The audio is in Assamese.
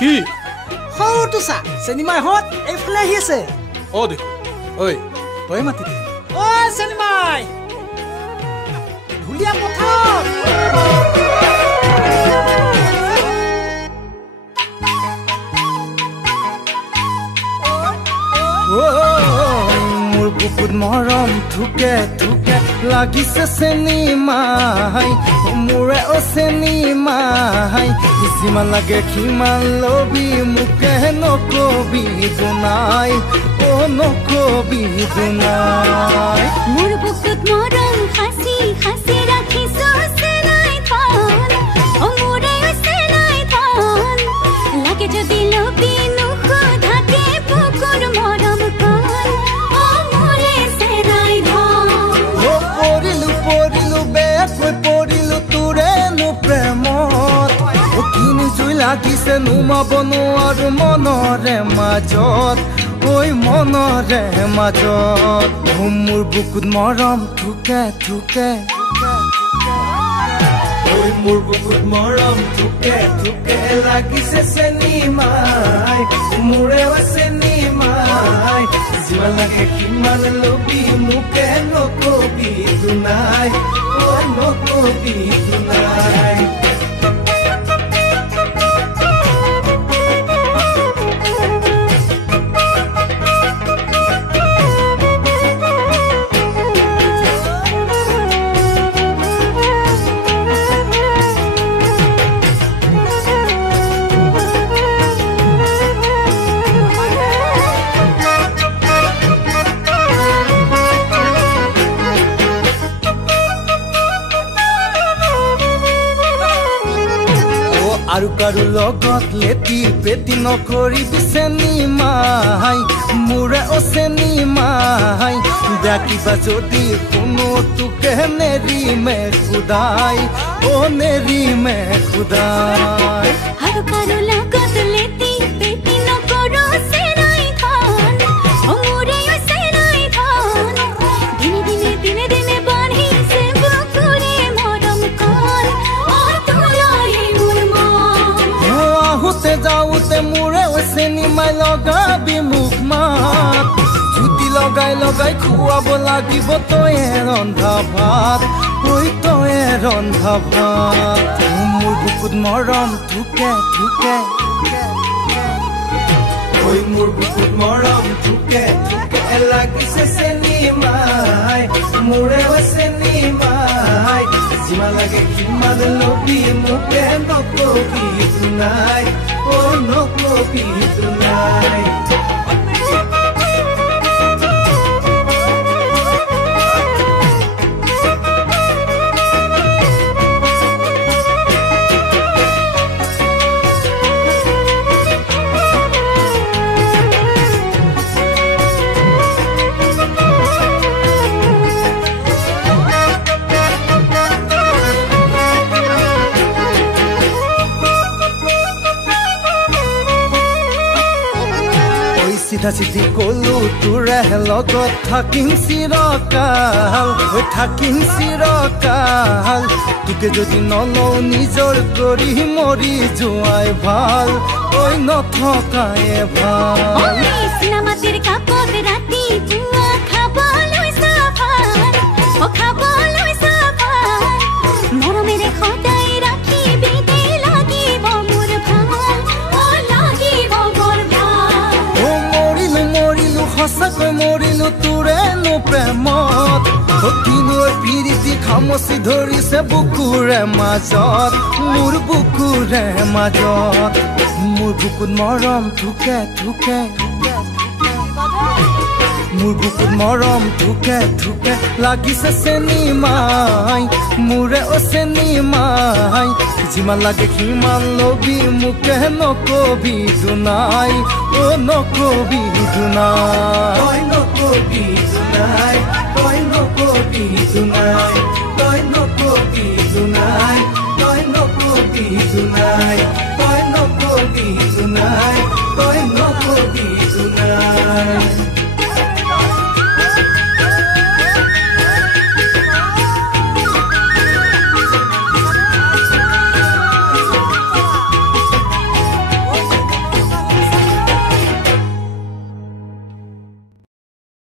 কি সৰুটো চা চেনিমাইহঁত এইফালে আহি আছে অ দেখো ঐ তই মাতি দে অ চেনিমাই ধুলীয়া পথাৰ মোৰ বুকুত মৰম থুকে থুকে লাগিছে চেনিমাই মোৰে অ চেনিমাই যিমান লাগে সিমান লবি মোকে নকবি দুনাই অ নকবি দুনাই মোৰ বুকুত মৰম হাসি হাসি ৰাখিছো চেনাই থন অ মোৰে চেনাই থন লাগে যদি লবি নুখোধাকে বুকুৰ মৰম কন অ মোৰে চেনাই থন অ পৰিলো পৰিলো বেকৈ পৰিলো তোৰেনো প্ৰেমত অ কিনি জুই লাগিছে নুমাব নোৱাৰো মনৰে মাজত ঐ মনৰে মাজত মোৰ বুকুত মৰম থুকে থুকে ঐ মোৰ বুকুত মৰম থুকে থুকে লাগিছে চেনিমাই মোৰে চেনিমাই যিমান লাগে সিমান লবি মোকে নকবি দুনাই ঐ নকবি দুনাই আৰু কাৰো লগত লেটি পেটি নকৰিবি চেনিমাই মোৰে অ চেনিমাই বেয়া কিবা যদি শুনো তোকে নেৰিমে খুদাই অ নেৰিমে খুদাই আৰু কাৰো লগত লেটি পেটি নকৰো চেনাই থন অ মোৰে চেনাই থন দিনে দিনে দিনে দিনে বাঢ়িছে বুকুৰে মৰম কন অ তোৰই মোৰ মন আহোতে যাওঁতে মোৰে চেনিমাই লগাবি মোক মাত জুতি লগাই লগাই খুৱাব লাগিব তয়ে ৰন্ধা ভাত ঐ তয়ে ৰন্ধা ভাত মোৰ বুকুত মৰম থুকে থুকে ঐ মোৰ বুকুত মৰম থুকে থুকে লাগিছে চেনিমাই মোৰে চেনিমাই যিমান লাগে সিমান লবি মোকে নকবি দুনাই অ নকবি দুনাই চিধা চিধি কলো তোৰে লগত থাকিম চিৰকাল থাকিম চিৰকাল তোকে যদি নলওঁ নিজৰ কৰি মৰি যোৱাই ভাল ঐ নথকাই ভাল চিনেমাটিৰ কাপত ৰাতি পুৱা খাবলৈ চাফাৰ অ খাবলৈ চাফাৰ মৰমেৰে সদায় ৰাখিবি দে লাগিব মোৰ ভাল অ লাগিব মোৰ ভাল অ মৰিলো মৰিলো সঁচাকৈ মৰিলো তোৰেনো প্ৰেমত কিনো পিৰিতি খামচি ধৰিছে বুকুৰে মাজত মোৰ বুকুৰে মাজত মোৰ বুকুত মৰম থুকে থুকে মোৰ বুকুত মৰম থুকে থুকে লাগিছে চেনিমাই মোৰে অ চেনিমাই যিমান লাগে সিমান লবি মোকে নকবি দুনাই অ নকবি দুনাই নকবি দুনাই